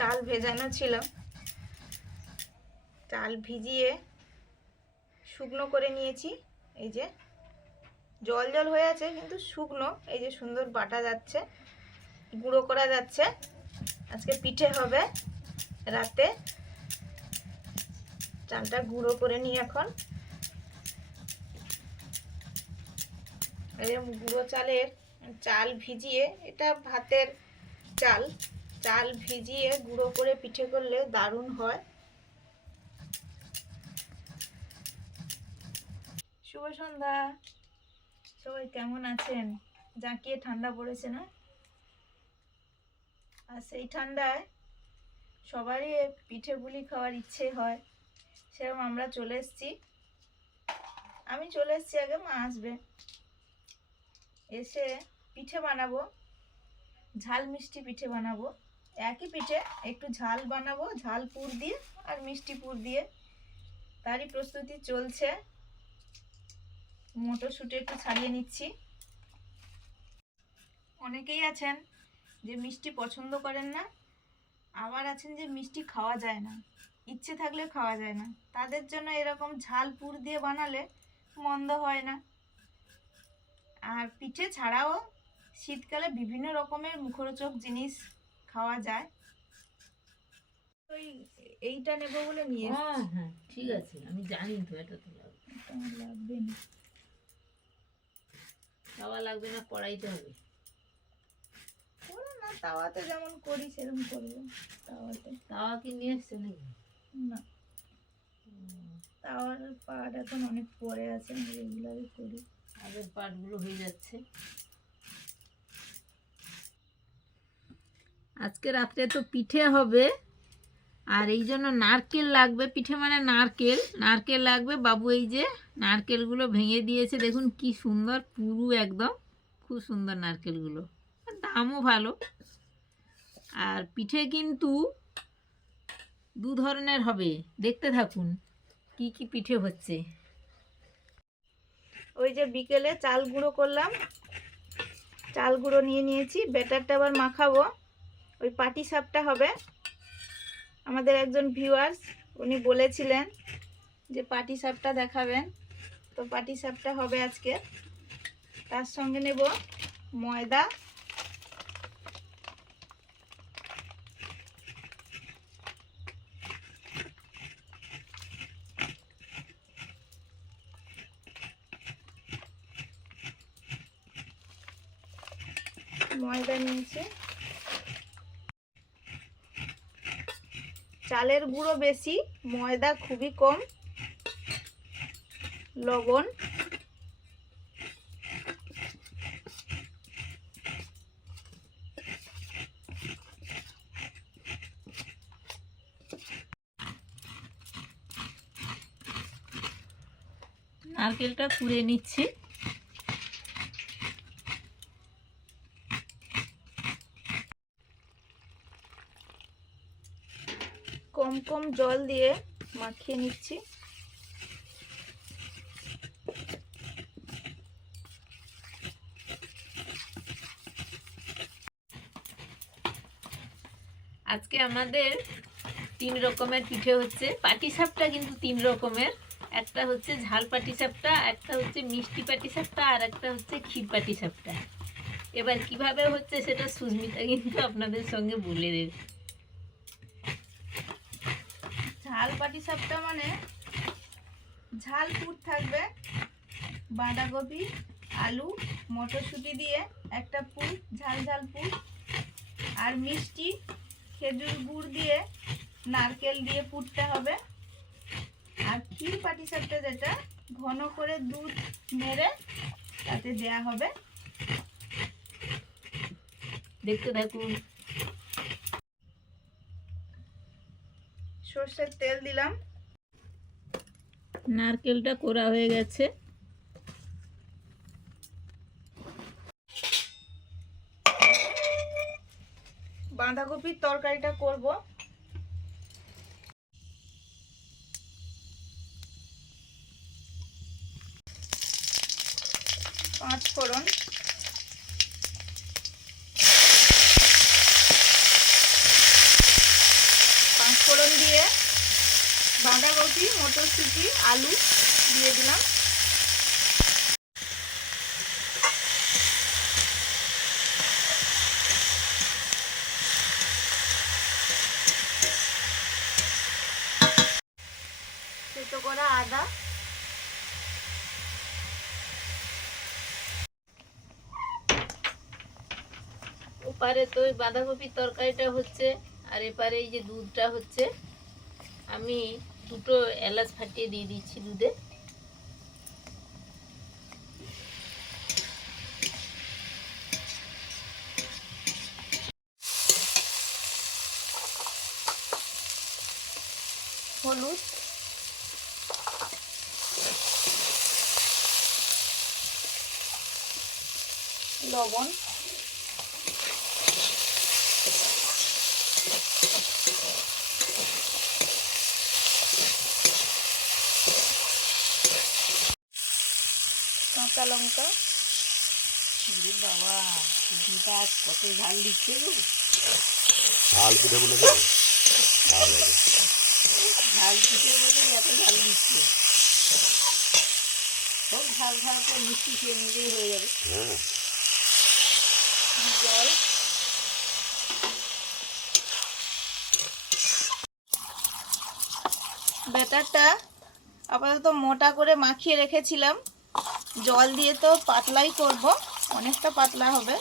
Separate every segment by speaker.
Speaker 1: চাল ভেজানো ছিল। চাল ভিজিয়ে শুকনো করে নিয়েছি। এই যে জল জল হয়ে আছে, কিন্তু শুকনো। এই যে সুন্দর বাটা যাচ্ছে, গুঁড়ো করা যাচ্ছে। আজকে পিঠে হবে রাতে। চালটা গুঁড়ো করে নিই এখন। গুঁড়ো চালের চাল ভিজিয়ে, এটা ভাতের চাল। চাল ভিজিয়ে গুঁড়ো করে পিঠে করলে দারুণ হয়। শুভ সন্ধ্যা। সবাই কেমন আছেন? জাঁকিয়ে ঠান্ডা পড়েছে না? আর সেই ঠান্ডায় সবারই পিঠে পুলি খাওয়ার ইচ্ছে হয়। সেরকম আমরা চলে এসেছি। আমি চলে এসেছি আগে, মা আসবে। এসে পিঠে বানাবো, ঝাল মিষ্টি পিঠে বানাবো। একই পিঠে একটু ঝাল বানাবো, ঝাল পুর দিয়ে আর মিষ্টি পুর দিয়ে। তারই প্রস্তুতি চলছে। মটরশুঁটি একটু ছাড়িয়ে নিচ্ছি। অনেকেই আছেন যে মিষ্টি পছন্দ করেন না, আবার আছেন যে মিষ্টি খাওয়া যায় না, ইচ্ছে থাকলে খাওয়া যায় না। তাদের জন্য এরকম ঝাল পুর দিয়ে বানালে মন্দ হয় না। আর পিঠে ছাড়াও শীতকালে বিভিন্ন রকমের মুখরোচক জিনিস খাওয়া যায়। ওই এইটা নেব বলে নিয়ে
Speaker 2: হ্যাঁ হ্যাঁ ঠিক আছে আমি জানি তো এটা তো লাগবে।
Speaker 1: না।
Speaker 2: খাওয়া লাগবে না কড়াইতে হবে।
Speaker 1: না তাওয়াতে যেমন করি সেরকম করব তাওয়াতে।
Speaker 2: তাওয়া কি নিয়ে এসছে নাকি?
Speaker 1: না। তাওয়ার পাট এখন অনেক পরে আছে আমি রেগুলারই করি।
Speaker 2: আগের পাটগুলো হয়ে যাচ্ছে। আজকে রাত্রে তো পিঠে হবে। আর এই জন্য নারকেল লাগবে। পিঠে মানে নারকেল। নারকেল লাগবে। বাবু এই যে নারকেলগুলো ভেঙে দিয়েছে। দেখুন কি সুন্দর, পুরু একদম। খুব সুন্দর নারকেলগুলো। দামও ভালো। আর পিঠে কিন্তু দু ধরনের হবে। দেখতে থাকুন কি কি পিঠে হচ্ছে।
Speaker 1: ওই যে বিকেলে চাল গুঁড়ো করলাম। চাল গুঁড়ো নিয়ে নিয়েছি। ব্যাটারটা আবার মাখাবো। ওই পাটি সাপটা হবে। আমাদের একজন ভিউয়ার্স উনি বলেছিলেন যে পাটি সাপটা দেখাবেন। তো পাটি সাপটা হবে আজকে। তার সঙ্গে নেব ময়দা। ময়দা নিয়েছি। চালের গুঁড়ো বেশি ময়দা খুবই কম লবণ।
Speaker 2: নারকেলটা কুড়ে নিচ্ছি।
Speaker 1: কম কম জল দিয়ে মাখিয়ে নিচ্ছি।
Speaker 2: আজকে আমাদের তিন রকমের পিঠে হচ্ছে। পাটিসাপটা কিন্তু তিন রকমের। একটা হচ্ছে ঝাল পাটিসাপটা একটা হচ্ছে মিষ্টি পাটিসাপটা আর একটা হচ্ছে ক্ষীর পাটিসাপটা এবার কীভাবে হচ্ছে সেটা সুস্মিতা কিন্তু আপনাদের সঙ্গে বলে দেবে।
Speaker 1: ঝাল সাপটা মানে ঝাল পুর থাকবে বাঁধাকপি, আলু, মটরশুঁটি দিয়ে একটা পুর, ঝাল ঝাল পুর, আর মিষ্টি, খেজুর গুড় দিয়ে নারকেল দিয়ে পুরটা হবে। আর ক্ষীর পাটি সাপটা যেটা, ঘন করে দুধ মেরে তাতে দেয়া হবে।
Speaker 2: দেখতে থাকুন।
Speaker 1: সর্ষের তেল দিলাম।
Speaker 2: নারকেলটা কোরা হয়ে গেছে।
Speaker 1: বাঁধাকপির তরকারিটা করব। পাঁচ ফোড়ন বাঁধাকপি মটরশুঁটি, আলু দিয়ে দিলাম। থেতো করা আদা।
Speaker 2: ওপারে তো ওই বাঁধাকপির তরকারিটা হচ্ছে, আর এপারে এই যে দুধটা হচ্ছে, আমি দুটো এলাচ ফাটিয়ে দিয়ে দিচ্ছি দুধে।
Speaker 1: হলুদ। লবণ। কাঁচা লঙ্কা।
Speaker 2: বাবা কত ঝাল দিচ্ছে
Speaker 3: ঝাল পিঠে বলে ঝাল
Speaker 2: ঝাল পিঠে বলে এত ঝাল দিচ্ছে। সব ঝাল ঝাল করে মিষ্টি খেয়ে নিজেই হয়ে যাবে।
Speaker 3: হ্যাঁ।
Speaker 1: জল। ব্যাটারটা আপাতত মোটা করে মাখিয়ে রেখেছিলাম। জল দিয়ে তো পাতলাই করব, অনেকটা পাতলা হবে।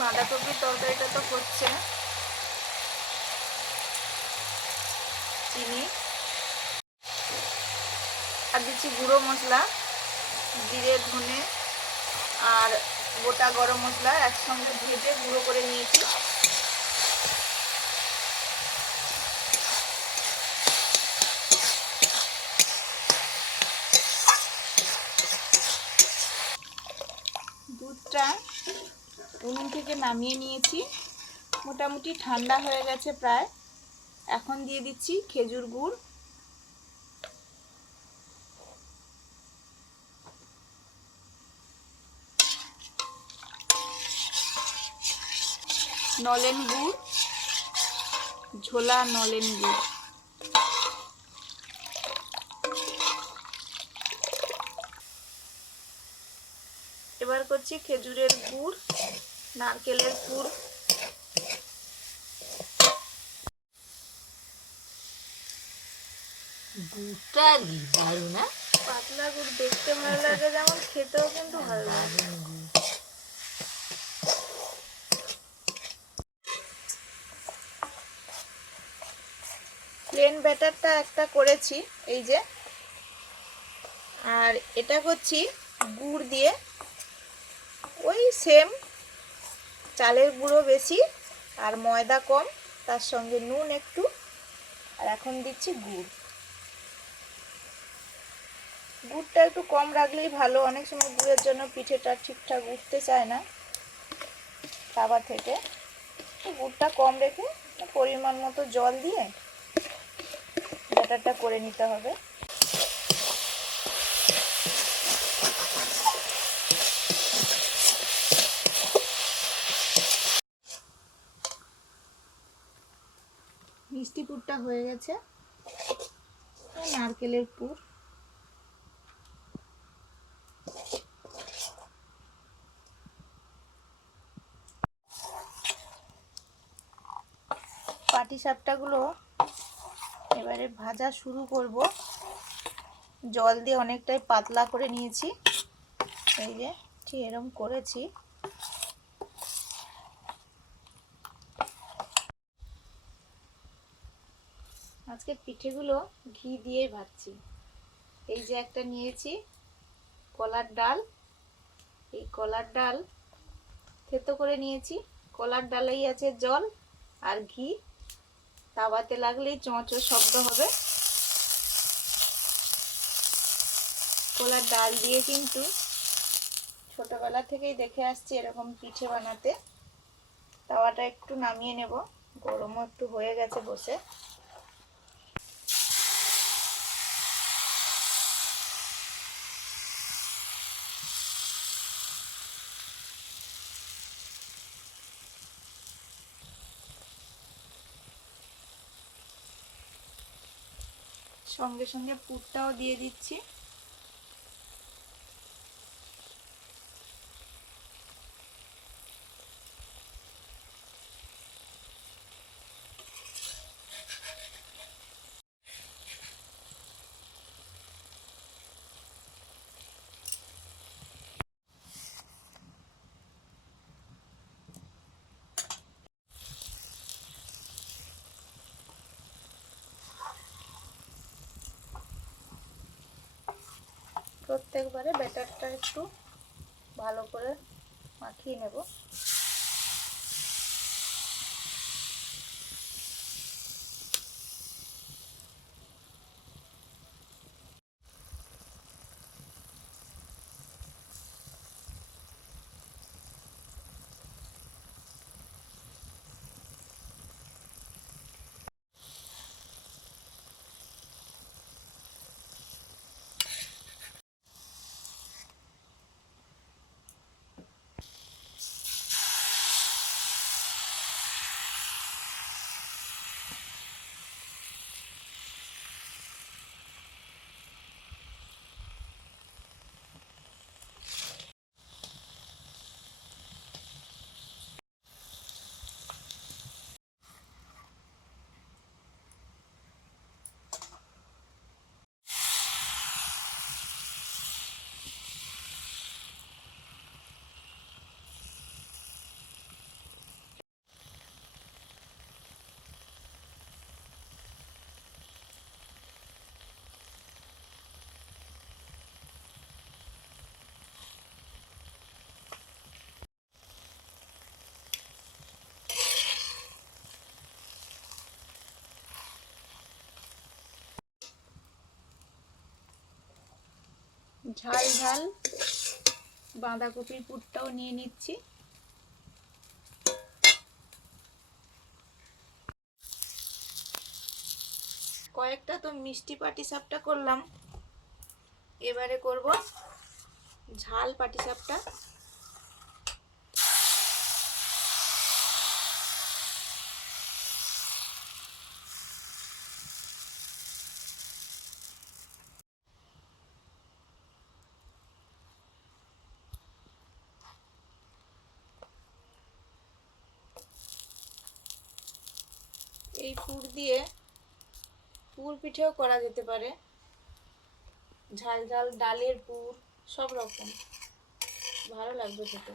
Speaker 1: বাঁধাকপির তরকারিটা তো করছে চিনি। আর দিচ্ছি গুঁড়ো মশলা, জিরে, ধনে, আর গোটা গরম মশলা একসঙ্গে ভেজে গুঁড়ো করে নিয়েছি দুধটা উনুন থেকে নামিয়ে নিয়েছি। মোটামুটি ঠান্ডা হয়ে গেছে প্রায়। এখন দিয়ে দিচ্ছি খেজুর গুড়। নলেন গুড়, ঝোলা নলেন গুড়। এবার করছি খেজুরের গুড়। নারকেলের গুড়।
Speaker 2: দুধটা আর কি দারুণ না
Speaker 1: পাতলা গুড় দেখতে ভালো লাগে যেমন খেতেও কিন্তু ভালো লাগে। প্লেন ব্যাটারটা একটা করেছি এই যে। আর এটা করছি গুড় দিয়ে ওই সেম চালের গুঁড়ো বেশি আর ময়দা কম, তার সঙ্গে নুন একটু, আর এখন দিচ্ছি গুড়। গুড়টা একটু কম রাখলেই ভালো, অনেক সময় গুড়ের জন্য পিঠেটা ঠিকঠাক উঠতে চায় না তাওয়া থেকে। গুড়টা কম রেখে পরিমাণ মতো জল দিয়ে ব্যাটারটা করে নিতে হবে। মিষ্টি পুরটা হয়ে গেছে। নারকেলের পুর। পাটি সাপটাগুলো এবারে ভাজা শুরু করব। জল দিয়ে অনেকটাই পাতলা করে নিয়েছি। এই যে ঠিক এরম করেছি। আজকে পিঠেগুলো ঘি দিয়ে ভাজছি। এই যে একটা নিয়েছি, কলার ডাল। এই কলার ডাল থেতো করে নিয়েছি। কলার ডালেই আছে জল আর ঘি। তাওয়াতে লাগলেই চঁচো শব্দ হবে। কলার ডাল দিয়ে কিন্তু ছোটবেলা থেকেই দেখে আসছি এরকম পিঠে বানাতে। তাওয়াটা একটু নামিয়ে নেব। গরমও একটু হয়ে গেছে বসে। সঙ্গে সঙ্গে পুরটাও দিয়ে দিচ্ছি। প্রত্যেকবারে ব্যাটারটা একটু ভালো করে মাখিয়ে নেব। ঝাল ঝাল বাঁধাকপির পুরটাও নিয়ে নিচ্ছি। কয়েকটা তো মিষ্টি পাটি সাপটা করলাম। এবারে করব ঝাল পাটি এই পুর দিয়ে পুর পিঠেও করা যেতে পারে। ঝাল ঝাল, ডালের পুর, সব রকম। ভালো লাগবে খেতে।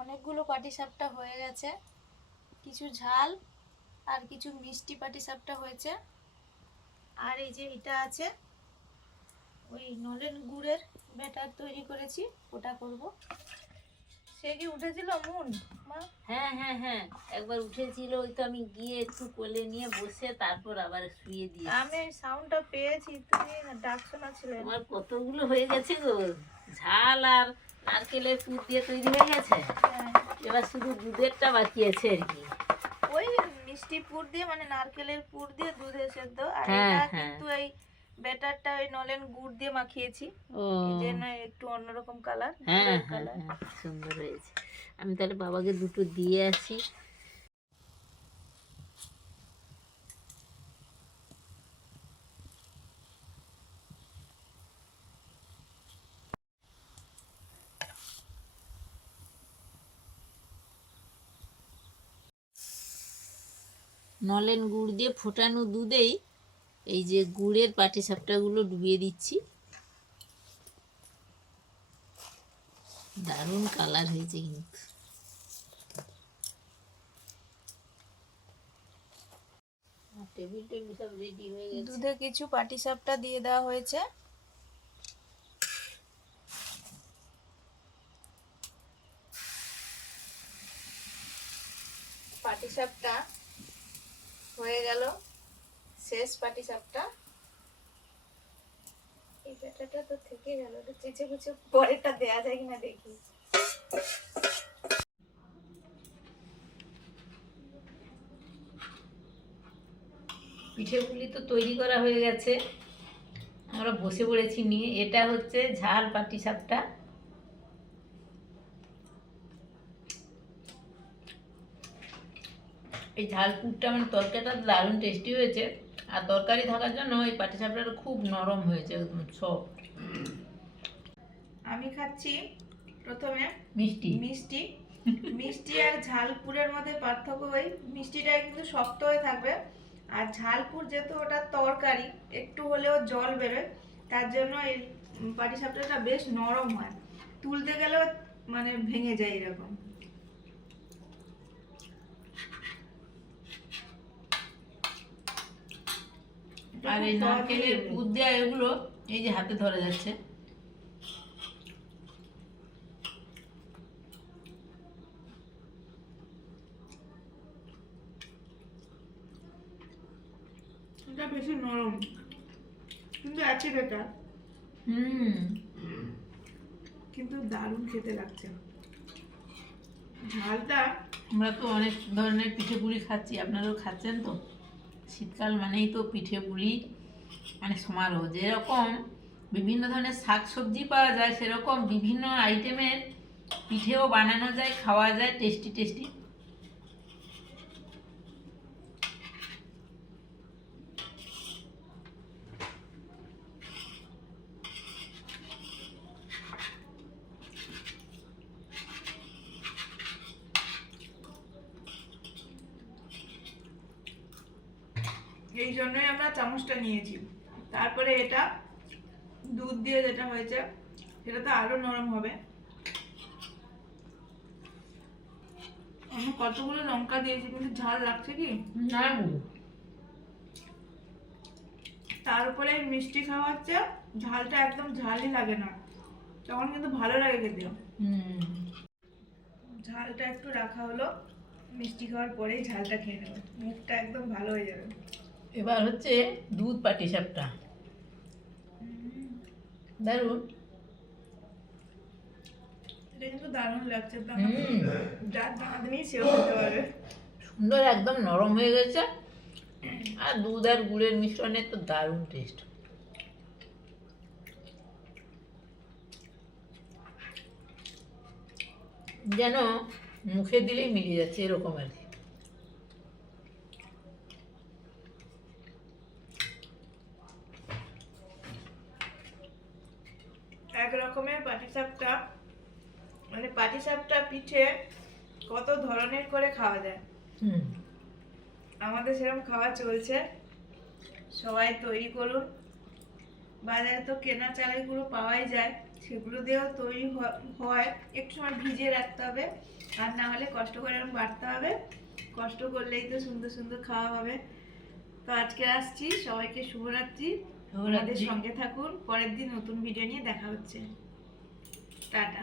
Speaker 1: অনেকগুলো পাটিসাপটা হয়ে গেছে। কিছু ঝাল আর কিছু মিষ্টি পাটিসাপটা হয়েছে। আর এই যে এটা আছে ওই নলেন গুড়ের ব্যাটার তৈরি করেছি ওটা করব। সে কি উঠেছিল মুন? মা?
Speaker 2: হ্যাঁ হ্যাঁ হ্যাঁ একবার উঠেছিল ওই তো আমি গিয়ে একটু কোলে নিয়ে বসে তারপর আবার শুয়ে দিয়ে
Speaker 1: আমি সাউন্ডটা পেয়েছি তুমি ডাকছো না ছিলে
Speaker 2: আমার কতগুলো হয়ে গেছে গো? ঝাল আর নারকেলের পুর দিয়ে তৈরি হয়ে গেছে। এবার শুধু দুধেরটা বাকি আছে আর কি।
Speaker 1: ওই মিষ্টি পুর দিয়ে মানে নারকেলের পুর দিয়ে দুধে সেদ্ধ। আর
Speaker 2: হ্যাঁ,
Speaker 1: এটা
Speaker 2: হ্যাঁ।
Speaker 1: কিন্তু এই ব্যাটারটা ওই নলেন গুড় দিয়ে মাখিয়েছি। জন্য একটু অন্যরকম কালার
Speaker 2: হ্যাঁ হ্যাঁ হ্যাঁ সুন্দর হয়েছে। আমি তাহলে বাবাকে দুটো দিয়ে আসি। নলেন গুড় দিয়ে ফোটানো দুধেই এই যে গুড়ের পাটিসাপটাগুলো ডুবিয়ে দিচ্ছি। দারুণ কালার হয়েছে কিন্তু।
Speaker 1: দুধে কিছু পাটিসাপটা দিয়ে দেওয়া হয়েছে। পাটিসাপটা হয়ে গেল। শেষ পাটিসাপটা। এই ব্যাটাটা তো থেকে গেল। ওটা চেঁচে কুচে পরেরটা দেয়া যায় কিনা দেখি।
Speaker 2: পিঠেগুলি তো তৈরি করা হয়ে গেছে। আমরা বসে পড়েছি নিয়ে। এটা হচ্ছে ঝাল পাটি সাপটা এই ঝাল পুরটা মানে তরকারিটা দারুণ টেস্টি হয়েছে। আর তরকারি থাকার জন্য এই পাটি সাপটাটা খুব নরম হয়েছে একদম সব
Speaker 1: আমি খাচ্ছি প্রথমে
Speaker 2: মিষ্টি।
Speaker 1: মিষ্টি। মিষ্টি আর ঝালপুরের মধ্যে পার্থক্য ওই মিষ্টিটা কিন্তু শক্ত হয়ে থাকবে। আর ঝালপুর যেহেতু ওটা তরকারি একটু হলেও জল বেরোয় তার জন্য এই পাটিসাপটাটা বেশ নরম হয়। তুলতে গেলেও মানে ভেঙে যায় এরকম।
Speaker 2: আর এই নারকেলের দেওয়া এগুলো এই যে হাতে ধরে যাচ্ছে।
Speaker 1: এটা বেশি নরম কিন্তু
Speaker 2: হুম।
Speaker 1: কিন্তু দারুণ খেতে লাগছে। ঝালটা
Speaker 2: আমরা তো অনেক ধরনের পিঠে পুলি খাচ্ছি আপনারাও খাচ্ছেন তো? শীতকাল মানেই তো পিঠে পুলি মানে সমারোহ। যেরকম বিভিন্ন ধরনের শাক সবজি পাওয়া যায়, সেরকম বিভিন্ন আইটেমের পিঠেও বানানো যায়, খাওয়া যায় টেস্টি টেস্টি
Speaker 1: এই জন্যই আমরা চামচটা নিয়েছি। তারপরে এটা দুধ দিয়ে যেটা হয়েছে সেটা তো আরও নরম হবে। আমি কতগুলো লঙ্কা দিয়েছি কিন্তু ঝাল লাগছে কি?
Speaker 2: না
Speaker 1: তার উপরে মিষ্টি খাওয়া হচ্ছে ঝালটা একদম ঝালই লাগে না। তখন কিন্তু ভালো লাগে খেতে। ঝালটা একটু রাখা হলো মিষ্টি খাওয়ার পরেই ঝালটা খেয়ে নেব। মুখটা একদম ভালো হয়ে যাবে।
Speaker 2: এবার হচ্ছে দুধ পাটি সাপটা। দারুণ।
Speaker 1: দারুণ লাগছে যার দাঁত নেই সেও খেতে পারবে।
Speaker 2: সুন্দর একদম নরম হয়ে গেছে। আর দুধ আর গুড়ের মিশ্রণে তো দারুণ টেস্ট যেন মুখে দিলেই মিলিয়ে যাচ্ছে এরকম আর কি।
Speaker 1: এক রকমের পাটিসাপটা মানে পাটিসাপটা পিঠে কত ধরনের করে খাওয়া যায়? আমাদের সেরকম খাওয়া চলছে। সবাই তৈরি করুন। বাজারে তো কেনা চালেগুলো পাওয়াই যায়। সেগুলো দিয়েও তৈরি হয়। একটু সময় ভিজিয়ে রাখতে হবে। আর না হলে কষ্ট করে এরকম বাড়তে হবে। কষ্ট করলেই তো সুন্দর সুন্দর খাওয়া হবে। তো আজকে আসছি। সবাইকে শুভরাত্রি। আমাদের সঙ্গে থাকুন। পরের দিন নতুন ভিডিও নিয়ে দেখা হচ্ছে। টাটা।